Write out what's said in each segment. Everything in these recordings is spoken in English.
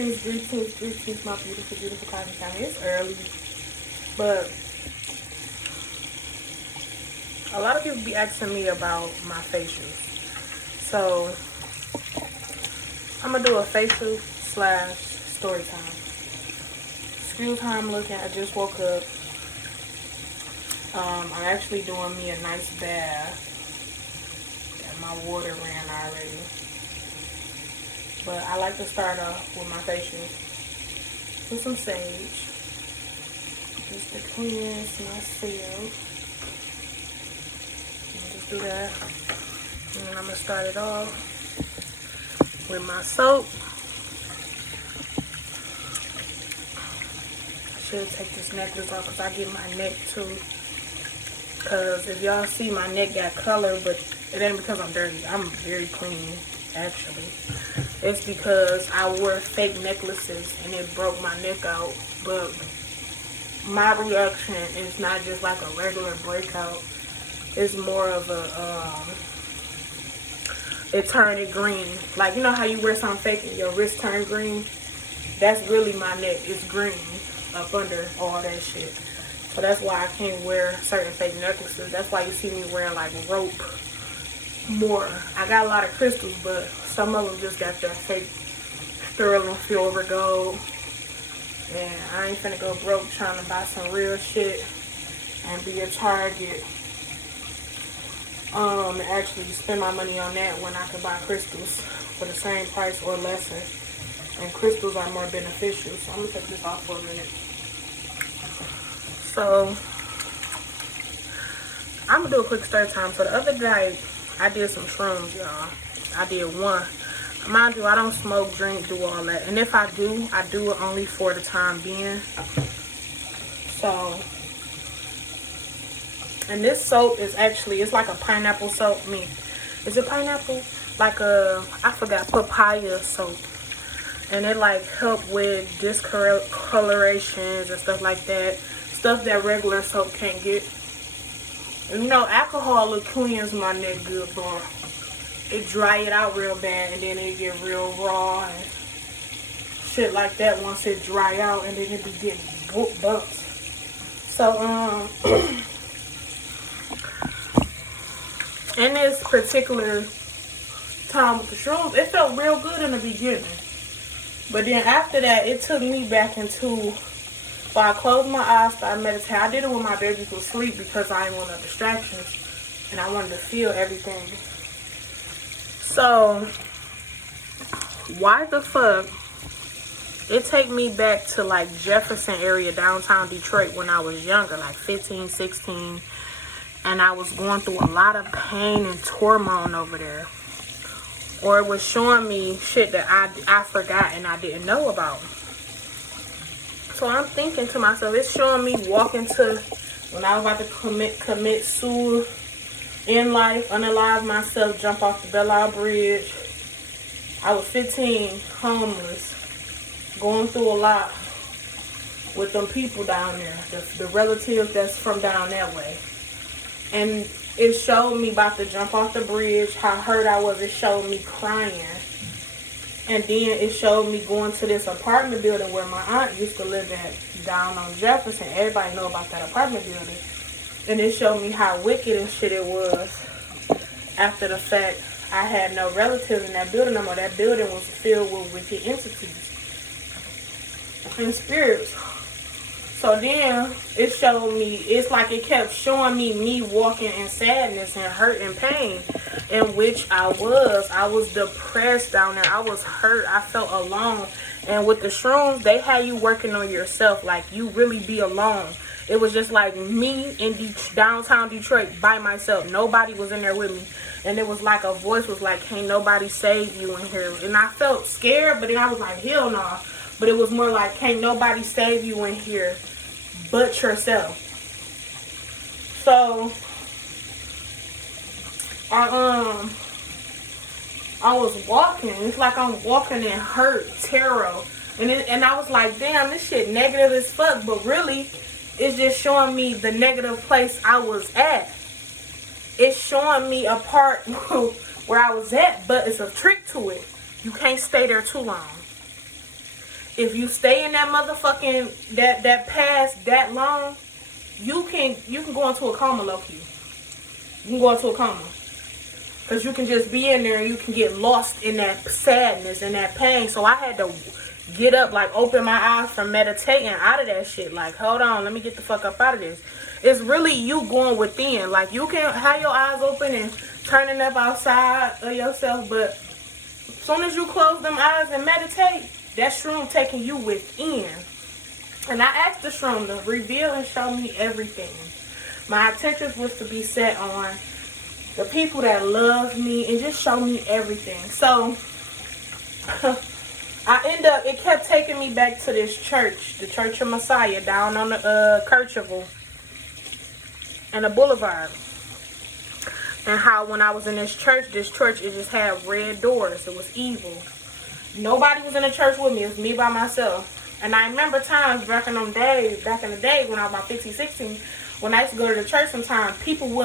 Greetings, greetings, greetings, my beautiful, beautiful cotton family. It's early, but a lot of people be asking me about my facials. So, I'm going to do a facial / story time. Screw time looking. I just woke up. I'm actually doing me a nice bath. And my water ran already. But I like to start off with my facial with some sage. Just to cleanse myself. Just do that. And then I'm going to start it off with my soap. I should take this necklace off because I get my neck too. Because if y'all see, my neck got color, but it ain't because I'm dirty. I'm very clean, actually. It's because I wore fake necklaces and it broke my neck out. But my reaction is not just like a regular breakout. It's more of a, it turned it green. Like, you know how you wear something fake and your wrist turn green? That's really my neck. It's green up under all that shit. So that's why I can't wear certain fake necklaces. That's why you see me wearing like rope more. I got a lot of crystals, but some of them just got that fake sterling silver gold. And I ain't finna go broke trying to buy some real shit and be a target. Actually spend my money on that when I can buy crystals for the same price or lesser. And crystals are more beneficial. So I'm gonna take this off for a minute. So I'm gonna do a quick story time. So the other day I did some shrooms, y'all. I did one. Mind you, I don't smoke, drink, do all that. And if I do it only for the time being. So, and this soap is actually, it's like a pineapple soap. Is it pineapple? Like I forgot, papaya soap. And it like help with discolorations and stuff like that. Stuff that regular soap can't get. And you know, alcohol will cleanse my neck good, but it dry it out real bad and then it get real raw and shit like that once it dry out, and then it be getting bumps. So in this particular time with the shrooms, it felt real good in the beginning. But then after that, it took me back into, so I closed my eyes, started meditating. I did it when my babies was asleep because I didn't want no distractions. And I wanted to feel everything. So, why the fuck, it take me back to like Jefferson area, downtown Detroit when I was younger, like 15, 16. And I was going through a lot of pain and turmoil over there. Or it was showing me shit that I forgot and I didn't know about. So I'm thinking to myself, it's showing me walking to, when I was about to commit suicide in life, unalive myself, jump off the Belle Isle Bridge. I was 15, homeless, going through a lot with them people down there, the relatives that's from down that way. And it showed me about to jump off the bridge, how hurt I was. It showed me crying. And then it showed me going to this apartment building where my aunt used to live at, down on Jefferson. Everybody know about that apartment building. And it showed me how wicked and shit it was. After the fact, I had no relatives in that building no more. That building was filled with wicked entities and spirits. So then it showed me, it's like it kept showing me walking in sadness and hurt and pain, in which I was depressed down there. I was hurt. I felt alone. And with the shrooms, they had you working on yourself, like you really be alone. It was just like me in downtown Detroit by myself. Nobody was in there with me. And it was like a voice was like, can't nobody save you in here. And I felt scared, but then I was like, hell no. But it was more like, can't nobody save you in here but yourself. So I was walking. It's like I'm walking in hurt, terror. And I was like, damn, this shit negative as fuck. But really, it's just showing me the negative place I was at. It's showing me a part where I was at, but it's a trick to it. You can't stay there too long. if you stay in that motherfucking that past that long, you can go into a coma, low-key. You can go into a coma. Because you can just be in there and you can get lost in that sadness and that pain. So I had to get up, like, open my eyes from meditating out of that shit. Like, hold on, let me get the fuck up out of this. It's really you going within. Like, you can have your eyes open and turning up outside of yourself, but as soon as you close them eyes and meditate, that shroom taking you within. And I asked the shroom to reveal and show me everything. My intentions was to be set on the people that love me and just show me everything. So it kept taking me back to this church, the Church of Messiah, down on the Kercheval and the Boulevard. And how when I was in this church, it just had red doors. It was evil. Nobody was in the church with me. It was me by myself. And I remember times back in the day when I was about 15, 16, when I used to go to the church sometimes,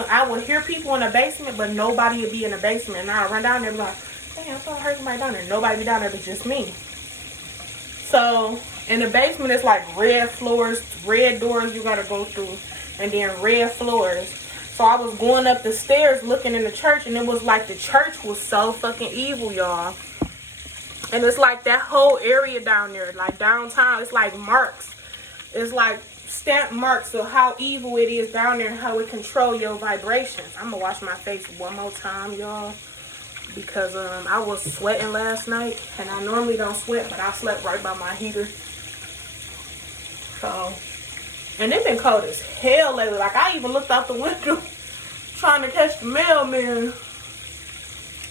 I would hear people in the basement, but nobody would be in the basement. And I'd run down there and be like, damn, I thought I heard somebody down there. Nobody be down there but just me. So in the basement, it's like red floors, red doors you gotta go through, and then red floors. So I was going up the stairs looking in the church, and it was like the church was so fucking evil, y'all. And it's like that whole area down there, like downtown, it's like marks. It's like stamp marks of how evil it is down there and how it control your vibrations. I'm gonna wash my face one more time, y'all, because I was sweating last night, and I normally don't sweat, but I slept right by my heater. So, and it's been cold as hell lately. Like, I even looked out the window trying to catch the mailman,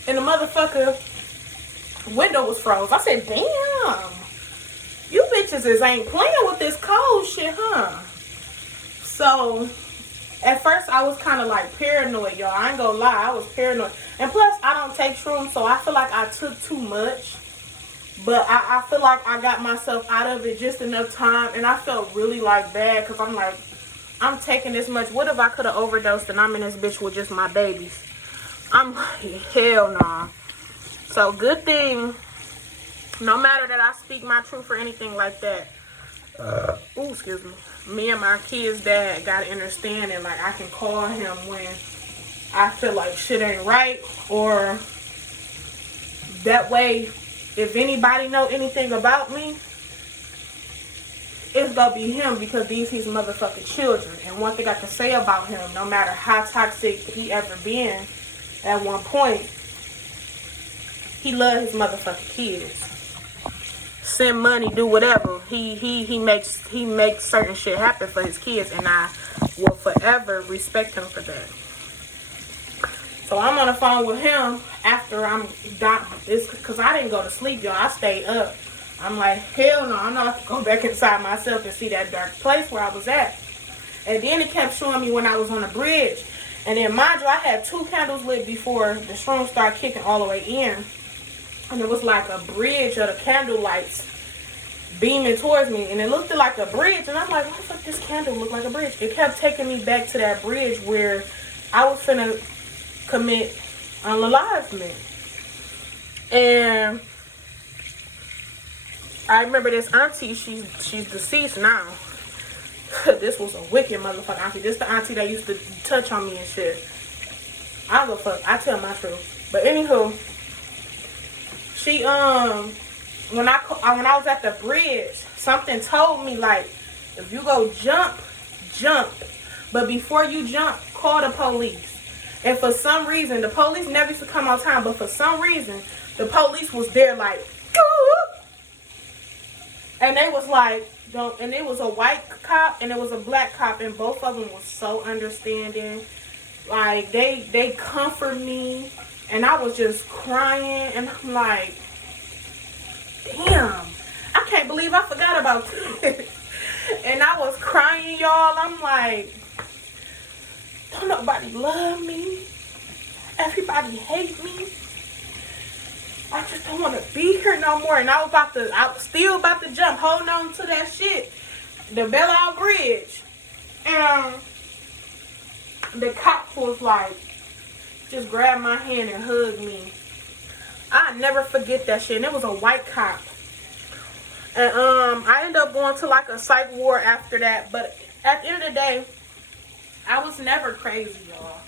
and the motherfucker window was froze. I said, damn, you bitches ain't playing with this cold shit, huh? So at first I was kind of like paranoid, y'all. I ain't gonna lie, I was paranoid. And plus, I don't take shrooms, so I feel like I took too much. But I feel like I got myself out of it just enough time, and I felt really like bad, because I'm like, I'm taking this much. What if I could have overdosed and I'm in this bitch with just my babies? I'm like, hell nah. So good thing, no matter that I speak my truth or anything like that, ooh, excuse me and my kid's dad got to understand, and like I can call him when I feel like shit ain't right, or that way, if anybody know anything about me, it's gonna be him, because these his motherfucking children. And one thing I can say about him, no matter how toxic he ever been at one point, he loves his motherfucking kids. Send money, do whatever. He makes certain shit happen for his kids, and I will forever respect him for that. So I'm on the phone with him after I'm done. It's because I didn't go to sleep, y'all. I stayed up. I'm like, hell no, I'm not going to go back inside myself and see that dark place where I was at. And then it kept showing me when I was on the bridge. And then, mind you, I had 2 candles lit before the shrooms started kicking all the way in. And it was like a bridge of the candle lights beaming towards me. And it looked like a bridge. And I'm like, why the fuck this candle look like a bridge? It kept taking me back to that bridge where I was finna commit unalivement. And I remember this auntie, she's deceased now. This was a wicked motherfucker auntie. This the auntie that used to touch on me and shit. I don't give a fuck. I tell my truth. But anywho, she when I was at the bridge, something told me, like, if you go jump, but before you jump, call the police. And for some reason, the police never used to come on time, but for some reason, the police was there, like, and they was like, and it was a white cop and it was a black cop, and both of them was so understanding. Like, they comfort me, and I was just crying, and I'm like, damn, I can't believe I forgot about this. And I was crying, y'all. I'm like, don't nobody love me. Everybody hate me. I just don't want to be here no more. And I was still about to jump, holding on to that shit, the Belle Isle Bridge. And the cop was like, just grabbed my hand and hugged me. I never forget that shit. And it was a white cop. And I ended up going to like a psych ward after that. But at the end of the day, I was never crazy, y'all.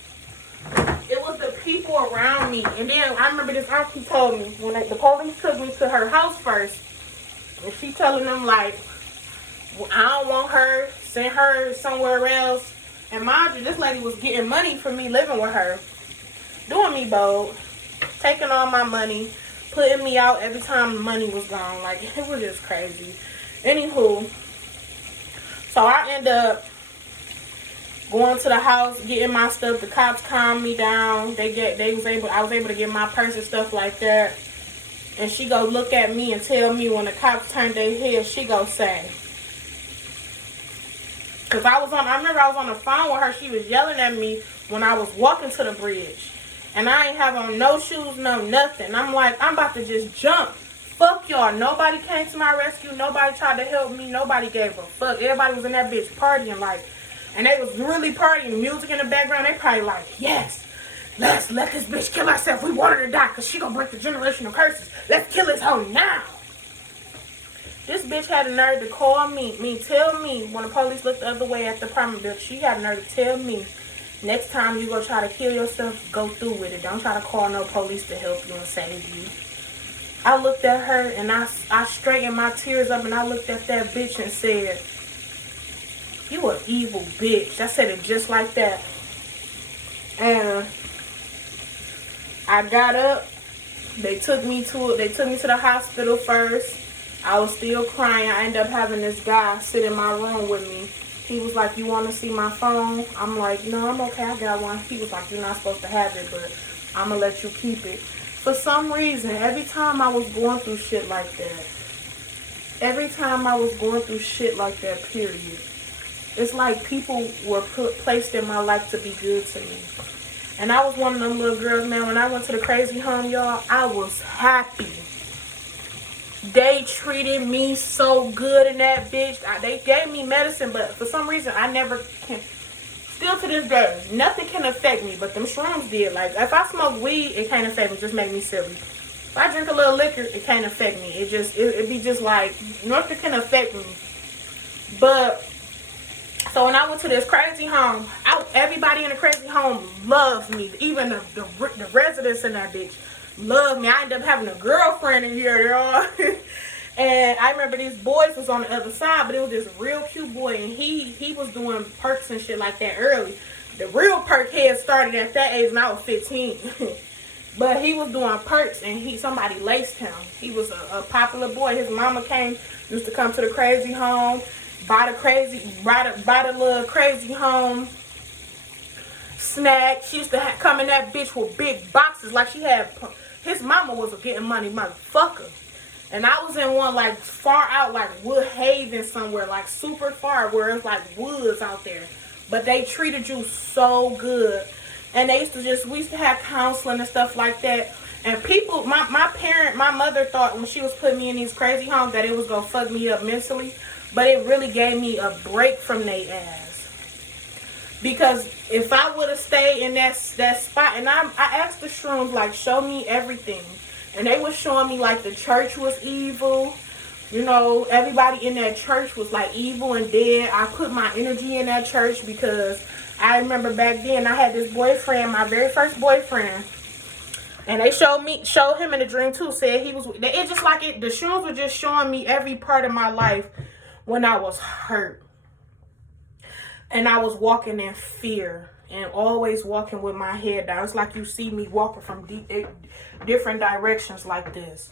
It was the people around me. And then I remember this auntie told me when the police took me to her house first, and she telling them like, well, I don't want her, send her somewhere else. And mind you, this lady was getting money for me living with her, doing me bold, taking all my money, putting me out every time the money was gone. Like, it was just crazy. Anywho, so I end up going to the house, getting my stuff. The cops calmed me down. I was able to get my purse and stuff like that. And she go look at me and tell me when the cops turned their head, she go say, because I remember I was on the phone with her. She was yelling at me when I was walking to the bridge. And I ain't have on no shoes, no nothing. I'm like, I'm about to just jump. Fuck y'all. Nobody came to my rescue. Nobody tried to help me. Nobody gave a fuck. Everybody was in that bitch partying like, and they was really partying, music in the background. They probably like, yes, let's let this bitch kill herself. We want her to die because she gonna break the generational curses. Let's kill this hoe now. This bitch had the nerve to call tell me when the police looked the other way at the apartment building. She had the nerve to tell me, next time you go try to kill yourself, go through with it. Don't try to call no police to help you and save you. I looked at her and I straightened my tears up and I looked at that bitch and said, you an evil bitch. I said it just like that. And I got up. They took me to the hospital first. I was still crying. I ended up having this guy sit in my room with me. He was like, you want to see my phone? I'm like, no, I'm okay. I got one. He was like, you're not supposed to have it, but I'm going to let you keep it. For some reason, every time I was going through shit like that, period, it's like people were placed in my life to be good to me. And I was one of them little girls, man. When I went to the crazy home, y'all, I was happy. They treated me so good in that bitch. They gave me medicine, but for some reason, I never can. Still to this day, nothing can affect me, but them shrooms did. Like, if I smoke weed, it can't affect me. It just make me silly. If I drink a little liquor, it can't affect me. It be just like, nothing can affect me. But, so when I went to this crazy home, everybody in the crazy home loves me. Even the residents in that bitch love me. I ended up having a girlfriend in here, y'all. And I remember these boys was on the other side, but it was this real cute boy, and he was doing perks and shit like that early. The real perk head started at that age, and I was 15. But he was doing perks, and somebody laced him. He was a popular boy. His mama used to come to the crazy home, buy the little crazy home snack. She used to come in that bitch with big boxes, like she had. His mama was a getting money motherfucker. And I was in one like far out, like Wood Haven somewhere, like super far, where it's like woods out there. But they treated you so good. And we used to have counseling and stuff like that. And people, my mother thought when she was putting me in these crazy homes that it was going to fuck me up mentally. But it really gave me a break from they ass. Because if I would have stayed in that spot, and I asked the shrooms, like, show me everything. And they was showing me, like, the church was evil. You know, everybody in that church was, like, evil and dead. I put my energy in that church because I remember back then I had this boyfriend, my very first boyfriend. And they showed him in a dream, too. Said he was, it's just like the shrooms were just showing me every part of my life when I was hurt. And I was walking in fear. And always walking with my head down. It's like you see me walking from different directions like this.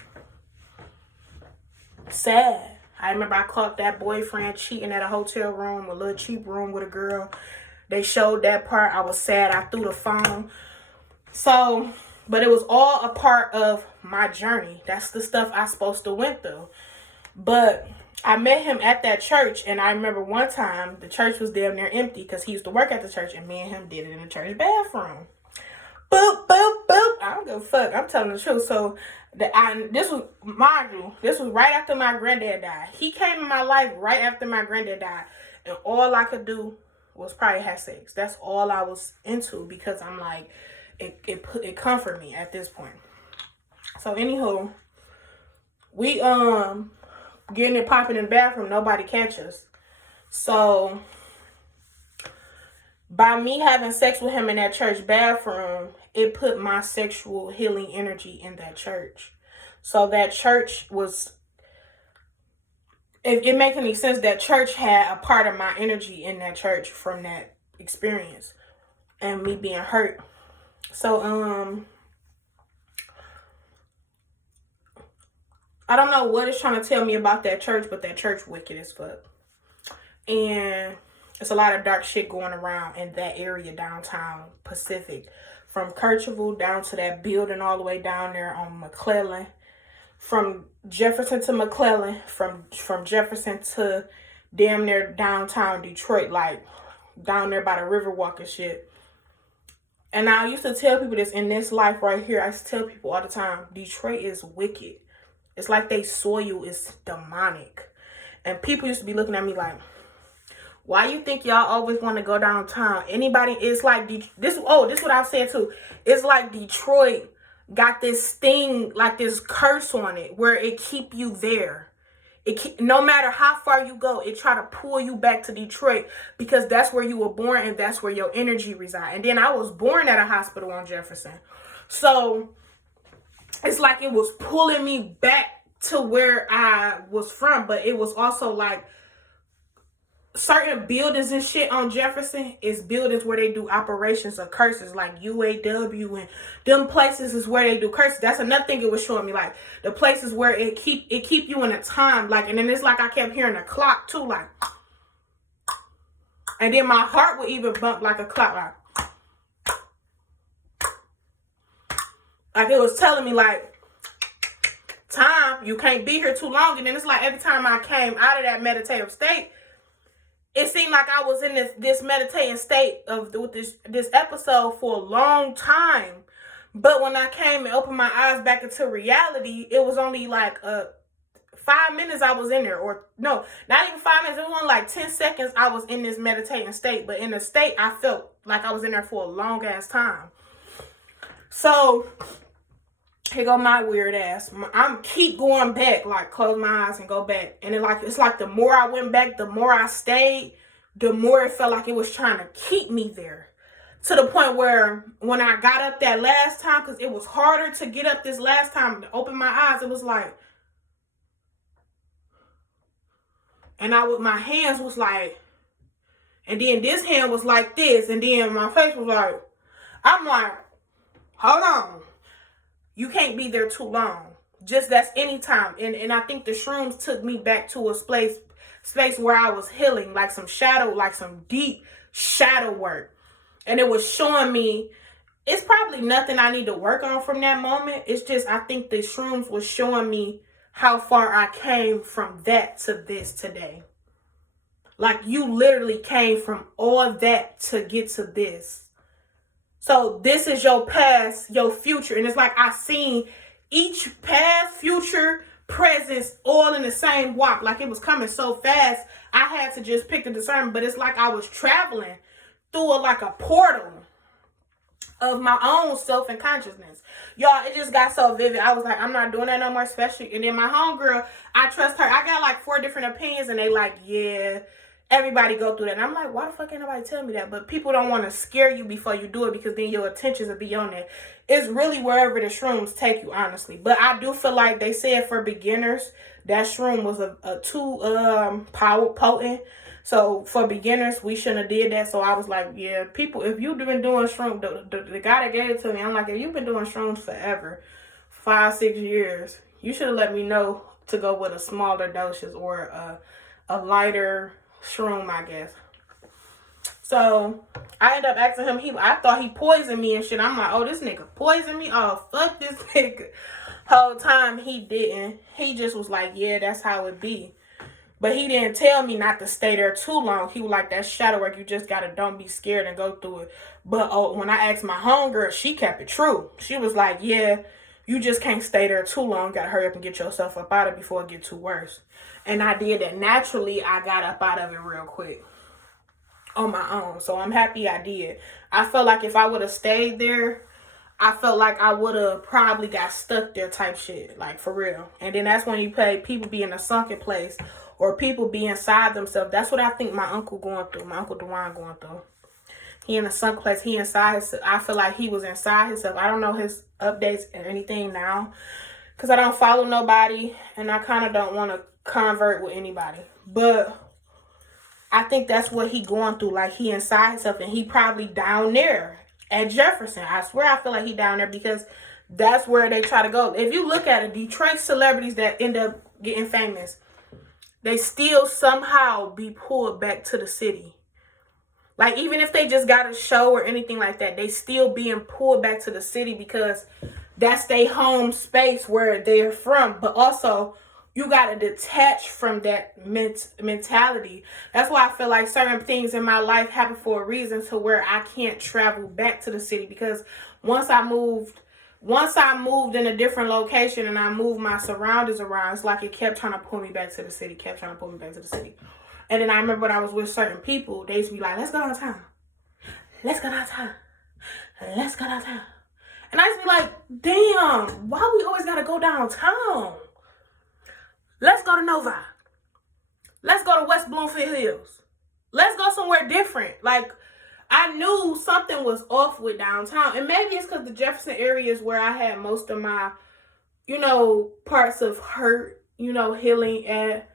Sad. I remember I caught that boyfriend cheating at a hotel room, a little cheap room with a girl. They showed that part. I was sad. I threw the phone. So, but it was all a part of my journey. That's the stuff I supposed to went through. But I met him at that church, and I remember one time the church was damn near empty because he used to work at the church, and me and him did it in the church bathroom. Boop, boop, boop. I don't give a fuck. I'm telling the truth. So, this was right after my granddad died. He came in my life right after my granddad died, and all I could do was probably have sex. That's all I was into because I'm like, it comforted me at this point. So, anywho, we getting it popping in the bathroom, nobody catch us. So by me having sex with him in that church bathroom, it put my sexual healing energy in that church. So that church was, if it makes any sense, that church had a part of my energy in that church from that experience and me being hurt. So I don't know what it's trying to tell me about that church, but that church wicked as fuck. And it's a lot of dark shit going around in that area downtown Pacific. From Kercheval down to that building all the way down there on McClellan. From Jefferson to McClellan. From Jefferson to damn near downtown Detroit. Like down there by the Riverwalk and shit. And I used to tell people this in this life right here. I used to tell people all the time. Detroit is wicked. It's like they soil is demonic. And people used to be looking at me like, why you think y'all always want to go downtown? Anybody, it's like, this is what I've said too. It's like Detroit got this thing, like this curse on it, where it keep you there. No matter how far you go, it try to pull you back to Detroit because that's where you were born and that's where your energy reside. And then I was born at a hospital on Jefferson. So it's like it was pulling me back to where I was from, but it was also like certain buildings and shit on Jefferson is buildings where they do operations of curses, like UAW, and them places is where they do curses. That's another thing it was showing me, like the places where it keep you in a time, like, and then it's like I kept hearing a clock too, like, and then my heart would even bump like a clock, like it was telling me like, time, you can't be here too long. And then it's like every time I came out of that meditative state, it seemed like I was in this meditating state with this episode for a long time. But when I came and opened my eyes back into reality, it was only like 5 minutes I was in there. Or no, not even 5 minutes. It was only like 10 seconds I was in this meditating state. But in the state, I felt like I was in there for a long ass time. So here go my weird ass. I'm keep going back, like close my eyes and go back. And it's like the more I went back, the more I stayed, the more it felt like it was trying to keep me there. To the point where when I got up that last time, because it was harder to get up this last time, to open my eyes, it was like, and my hands was like, and then this hand was like this, and then my face was like, I'm like, hold on. You can't be there too long. Just that's any time. And I think the shrooms took me back to a space where I was healing, like some shadow, like some deep shadow work. And it was showing me, it's probably nothing I need to work on from that moment. It's just, I think the shrooms was showing me how far I came from that to this today. Like you literally came from all that to get to this. So this is your past, your future. And it's like I seen each past, future, presence all in the same walk. Like it was coming so fast, I had to just pick the discernment. But it's like I was traveling through like a portal of my own self and consciousness. Y'all, it just got so vivid. I was like, I'm not doing that no more, especially. And then my homegirl, I trust her. I got like 4 different opinions and they like, yeah, everybody go through that. And I'm like, why the fuck ain't nobody tell me that? But people don't want to scare you before you do it because then your attentions will be on it. It's really wherever the shrooms take you, honestly. But I do feel like they said for beginners, that shroom was a too potent. So for beginners, we shouldn't have did that. So I was like, yeah, people, if you've been doing shrooms, the guy that gave it to me, I'm like, if you've been doing shrooms forever, 5-6 years, you should have let me know to go with a smaller dosage or a lighter shroom, I guess. So I ended up asking him, I thought he poisoned me and shit. I'm like, oh, this nigga poisoned me? Oh, fuck this nigga. Whole time he didn't. He just was like, yeah, that's how it be. But he didn't tell me not to stay there too long. He was like, that shadow work, you just gotta don't be scared and go through it. But when I asked my homegirl, she kept it true. She was like, yeah, you just can't stay there too long. Gotta hurry up and get yourself up out of it before it gets too worse. And I did that. Naturally, I got up out of it real quick on my own. So I'm happy I did. I felt like if I would have stayed there, I felt like I would have probably got stuck there type shit, like for real. And then that's when you pay people be in a sunken place or people be inside themselves. That's what I think my uncle going through, my Uncle Dewan going through. He in a sunk place. He inside his. I feel like he was inside himself. I don't know his updates or anything now, cause I don't follow nobody, and I kind of don't want to convert with anybody. But I think that's what he going through. Like he inside himself, and he probably down there at Jefferson. I swear, I feel like he down there because that's where they try to go. If you look at it, Detroit celebrities that end up getting famous, they still somehow be pulled back to the city. Like, even if they just got a show or anything like that, they still being pulled back to the city because that's their home space where they're from. But also, you got to detach from that mentality. That's why I feel like certain things in my life happen for a reason to where I can't travel back to the city. Because once I moved in a different location and I moved my surroundings around, it's like it kept trying to pull me back to the city, And then I remember when I was with certain people, they used to be like, let's go downtown. Let's go downtown. Let's go downtown. And I used to be like, damn, why we always got to go downtown? Let's go to Nova. Let's go to West Bloomfield Hills. Let's go somewhere different. Like, I knew something was off with downtown. And maybe it's because the Jefferson area is where I had most of my, parts of hurt, healing at.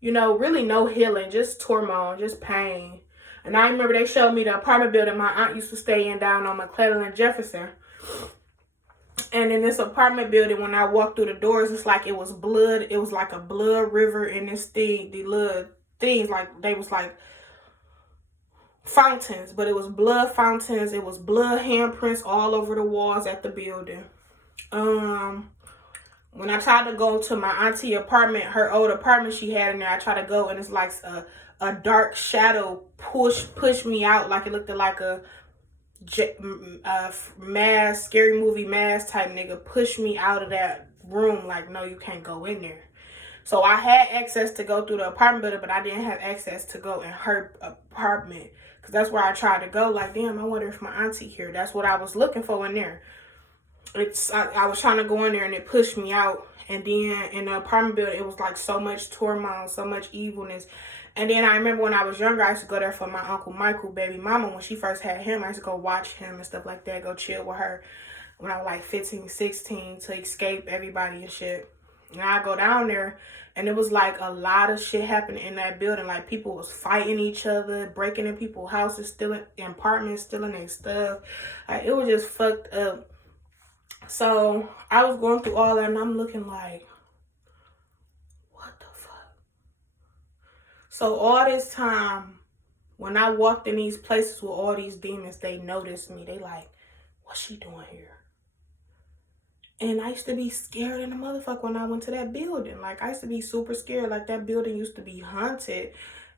Really no healing, just turmoil, just pain. And I remember they showed me the apartment building my aunt used to stay in down on McClellan and Jefferson. And in this apartment building, when I walked through the doors, it's like it was blood. It was like a blood river in this thing. The little things, like they was like fountains, but it was blood fountains. It was blood handprints all over the walls at the building. When I tried to go to my auntie apartment, her old apartment she had in there, I tried to go and it's like a dark shadow pushed me out, like it looked like a mask, scary movie mask type nigga pushed me out of that room. Like, no, you can't go in there. So I had access to go through the apartment building, but I didn't have access to go in her apartment because that's where I tried to go. Like, damn, I wonder if my auntie here. That's what I was looking for in there. I was trying to go in there and it pushed me out. And then in the apartment building, it was like so much turmoil, so much evilness. And then I remember when I was younger, I used to go there for my Uncle Michael, baby mama. When she first had him, I used to go watch him and stuff like that, go chill with her when I was like 15, 16 to escape everybody and shit. And I go down there and it was like a lot of shit happening in that building. Like people was fighting each other, breaking in people's houses, stealing apartments, stealing their stuff. Like it was just fucked up. So I was going through all that and I'm looking like, what the fuck? So all this time, when I walked in these places with all these demons, they noticed me. They like, what's she doing here? And I used to be scared in the motherfucker when I went to that building. Like I used to be super scared. Like that building used to be haunted.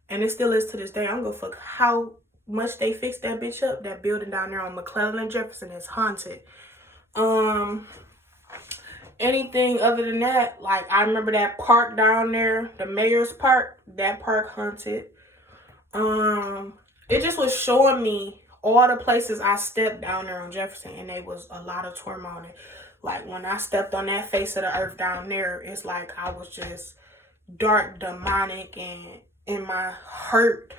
And it still is to this day. I don't give a fuck how much they fixed that bitch up. That building down there on McClellan and Jefferson is haunted. Anything other than that, like I remember that park down there, the Mayor's Park, that park haunted. It just was showing me all the places I stepped down there on Jefferson, and there was a lot of turmoil. Like when I stepped on that face of the earth down there, it's like I was just dark, demonic, and in my hurt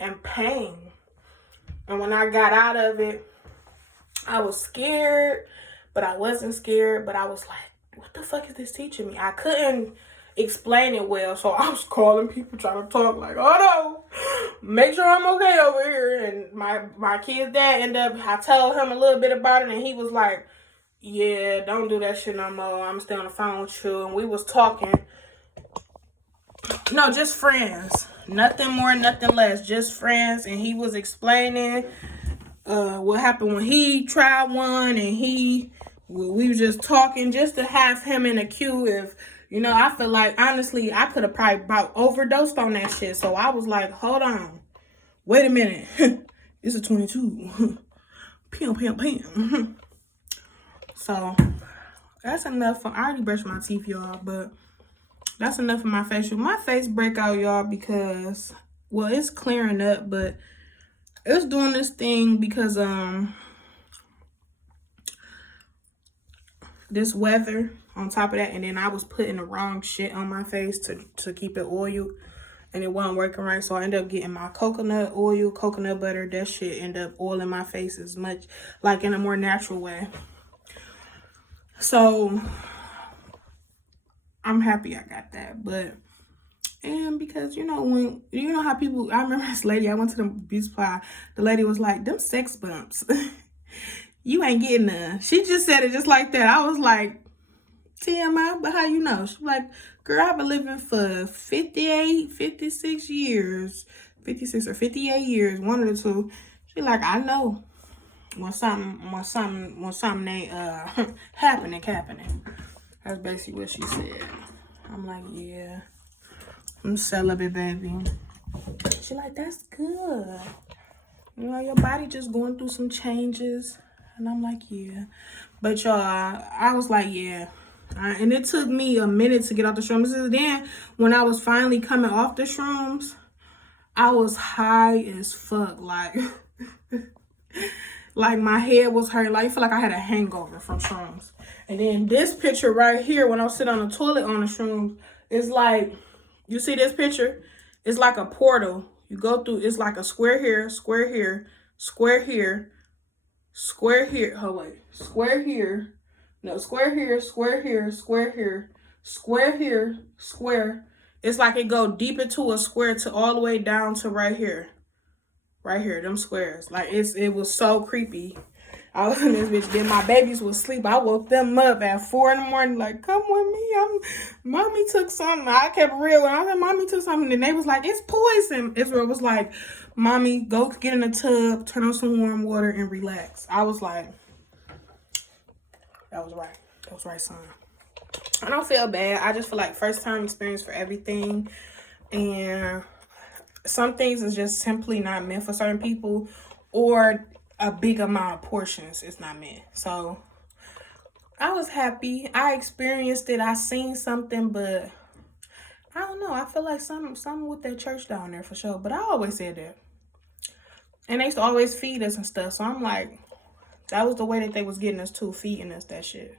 and pain. And when I got out of it, I was scared, but I wasn't scared. But I was like, what the fuck is this teaching me? I couldn't explain it well, so I was calling people trying to talk like, oh no, make sure I'm okay over here. And my kid's dad ended up, I told him a little bit about it, and he was like, yeah, don't do that shit no more. I'm still on the phone with you. And we was talking. No, just friends. Nothing more, nothing less. Just friends. And he was explaining what happened when he tried one, and we were just talking just to have him in a queue. If I feel like honestly I could have probably about overdosed on that shit. So I was like, hold on, wait a minute. It's a 22. Pam pam pam. So that's enough for, I already brushed my teeth, y'all, but that's enough of my facial. My face break out, y'all, because well, it's clearing up, but it's doing this thing because this weather on top of that, and then I was putting the wrong shit on my face to keep it oiled, and it wasn't working right. So I ended up getting my coconut oil, coconut butter. That shit ended up oiling my face as much, like in a more natural way. So I'm happy I got that. But and because when how people, I remember this lady, I went to the beauty supply, the lady was like, them sex bumps. You ain't getting none. She just said it just like that. I was like, TMI, but how you know? She's like, girl, I've been living for 58, 56 years. 56 or 58 years, one of the two. She like, I know when something ain't happening. That's basically what she said. I'm like, yeah, I'm celibate, baby. She like, that's good. Your body just going through some changes. And I'm like, yeah. But y'all, I was like, yeah. And it took me a minute to get off the shrooms. And then when I was finally coming off the shrooms, I was high as fuck. Like, like my head was hurting. Like, I feel like I had a hangover from shrooms. And then this picture right here, when I was sitting on the toilet on the shrooms, it's like, you see this picture? It's like a portal. You go through, it's like a square here, square here, square here, square here. Oh, wait. Square here. No, square here, square here, square here, square here, square. It's like it go deep into a square to all the way down to right here. Right here, them squares. Like, it was so creepy. I was in this bitch. Then my babies was asleep. I woke them up at 4 in the morning, like, come with me. Mommy took something. I kept real. And I said, Mommy took something. And they was like, it's poison. Israel was like, Mommy, go get in the tub, turn on some warm water, and relax. I was like, that was right. That was right, son. I don't feel bad. I just feel like first time experience for everything. And some things is just simply not meant for certain people, or a big amount of portions is not meant. So I was happy. I experienced it. I seen something, but I don't know. I feel like something with that church down there for sure. But I always said that. And they used to always feed us and stuff. So I'm like, that was the way that they was getting us too, feeding us that shit.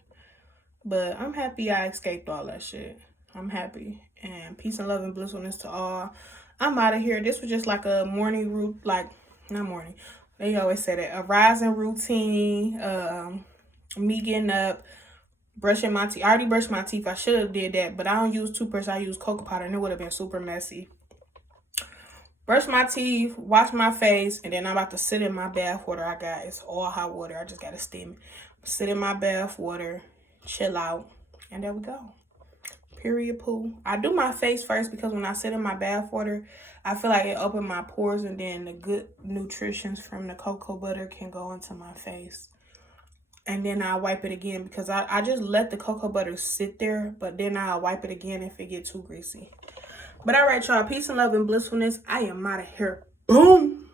But I'm happy I escaped all that shit. I'm happy. And peace and love and blissfulness to all. I'm out of here. This was just like a morning route, like, not morning. They always say that. A rising routine. Me getting up, brushing my teeth. I already brushed my teeth. I should have did that. But I don't use toothbrush. I use cocoa powder. And it would have been super messy. Brush my teeth, wash my face, and then I'm about to sit in my bath water. It's all hot water. I just got to steam it. Sit in my bath water, chill out, and there we go. Period, poo. I do my face first because when I sit in my bath water, I feel like it opens my pores, and then the good nutritions from the cocoa butter can go into my face. And then I wipe it again because I just let the cocoa butter sit there, but then I'll wipe it again if it gets too greasy. But all right, y'all. Peace and love and blissfulness. I am out of here. Boom.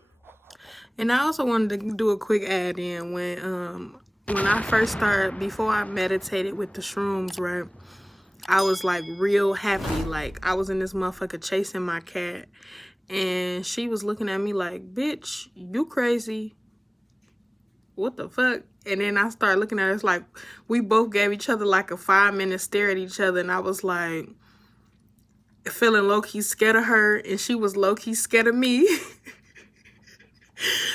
And I also wanted to do a quick add in when I first started, before I meditated with the shrooms, right? I was like real happy. Like I was in this motherfucker chasing my cat, and she was looking at me like, bitch, you crazy. What the fuck? And then I started looking at her. It's like we both gave each other like a 5-minute stare at each other, and I was like, feeling low-key scared of her, and she was low-key scared of me.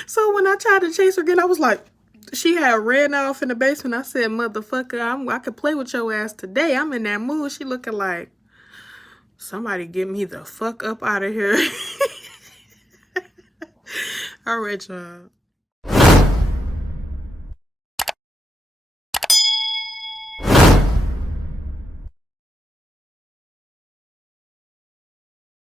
So when I tried to chase her again, I was like, she had ran off in the basement. I said, motherfucker, I could play with your ass today. I'm in that mood. She looking like, somebody get me the fuck up out of here. All right, y'all.